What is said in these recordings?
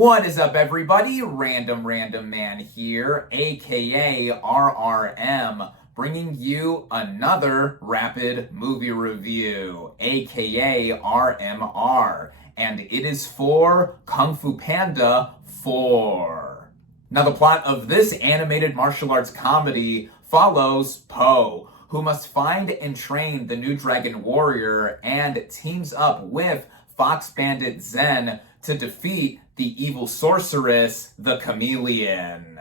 What is up, everybody? Random Random Man here, aka RRM, bringing you another rapid movie review, aka RMR, and it is for Kung Fu Panda 4. Now, the plot of this animated martial arts comedy follows Po, who must find and train the new dragon warrior and teams up with Fox Bandit Zen to defeat the evil sorceress, the Chameleon.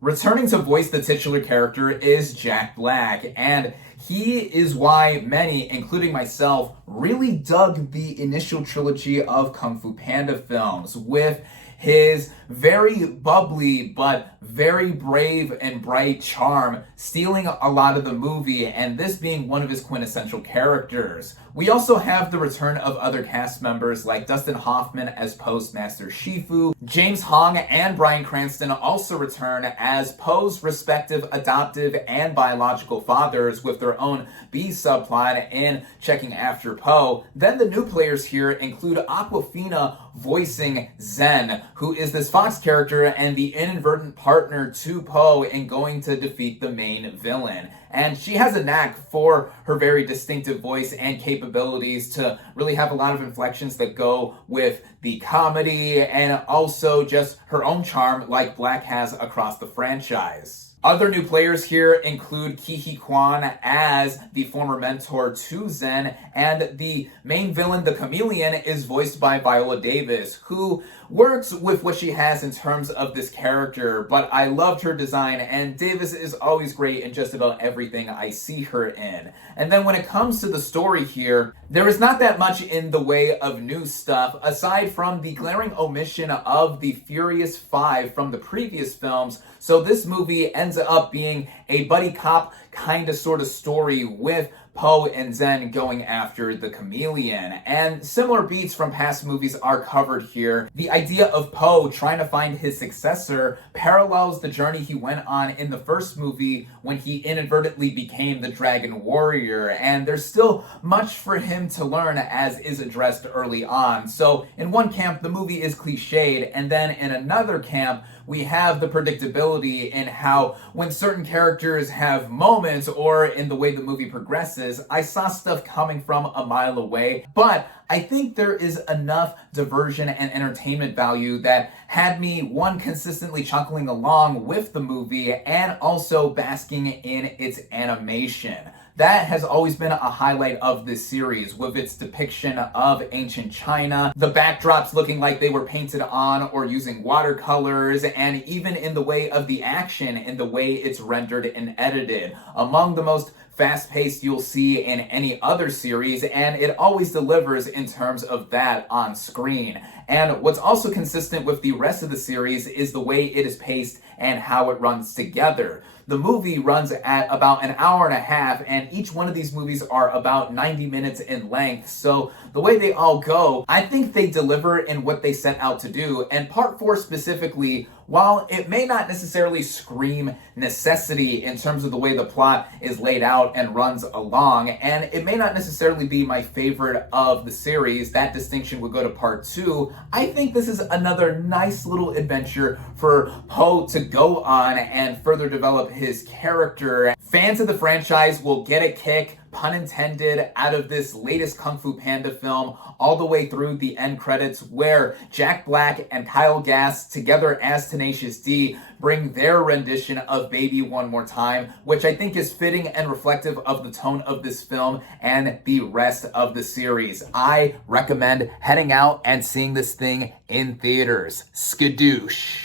Returning to voice the titular character is Jack Black, and he is why many, including myself, really dug the initial trilogy of Kung Fu Panda films, with his very bubbly but very brave and bright charm stealing a lot of the movie, and this being one of his quintessential characters. We also have the return of other cast members like Dustin Hoffman as Poe's Master Shifu. James Hong and Bryan Cranston also return as Poe's respective adoptive and biological fathers, with their own B subplot in checking after Poe. Then the new players here include Awkwafina voicing Zen, who is this Fox character and the inadvertent partner to Poe in going to defeat the main villain. And she has a knack for her very distinctive voice and capabilities to really have a lot of inflections that go with the comedy and also just her own charm like Black has across the franchise. Other new players here include Ke Quan as the former mentor to Zen, and the main villain, the Chameleon, is voiced by Viola Davis, who works with what she has in terms of this character, but I loved her design, and Davis is always great in just about everything I see her in. And then when it comes to the story here, there is not that much in the way of new stuff, aside from the glaring omission of the Furious 5 from the previous films, so this movie ends up being a buddy cop kind of sort of story with Po and Zen going after the Chameleon. And similar beats from past movies are covered here. The idea of Po trying to find his successor parallels the journey he went on in the first movie when he inadvertently became the Dragon Warrior, and there's still much for him to learn, as is addressed early on. So in one camp, the movie is cliched, and then in another camp, we have the predictability in how when certain characters have moments or in the way the movie progresses, I saw stuff coming from a mile away, but I think there is enough diversion and entertainment value that had me, one, consistently chuckling along with the movie and also basking in its animation. That has always been a highlight of this series, with its depiction of ancient China, the backdrops looking like they were painted on or using watercolors, and even in the way of the action, in the way it's rendered and edited. Among the most fast-paced you'll see in any other series, and it always delivers in terms of that on screen. And what's also consistent with the rest of the series is the way it is paced and how it runs together. The movie runs at about an hour and a half, and each one of these movies are about 90 minutes in length, so the way they all go, I think they deliver in what they set out to do. And Part 4 specifically, while it may not necessarily scream necessity in terms of the way the plot is laid out and runs along, and it may not necessarily be my favorite of the series, that distinction would go to Part 2, I think this is another nice little adventure for Po to go on and further develop his character. Fans of the franchise will get a kick, pun intended, out of this latest Kung Fu Panda film all the way through the end credits, where Jack Black and Kyle Gass, together as Tenacious D, bring their rendition of Baby One More Time, which I think is fitting and reflective of the tone of this film and the rest of the series. I recommend heading out and seeing this thing in theaters. Skadoosh.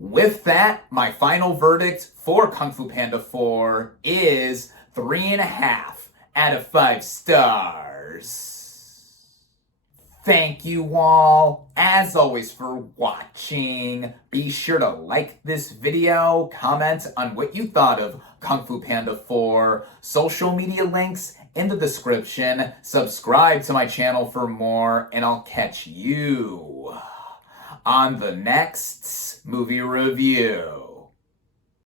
With that, my final verdict for Kung Fu Panda 4 is 3.5 out of 5 stars. Thank you all, as always, for watching. Be sure to like this video, comment on what you thought of Kung Fu Panda 4, social media links in the description, subscribe to my channel for more, and I'll catch you on the next movie review.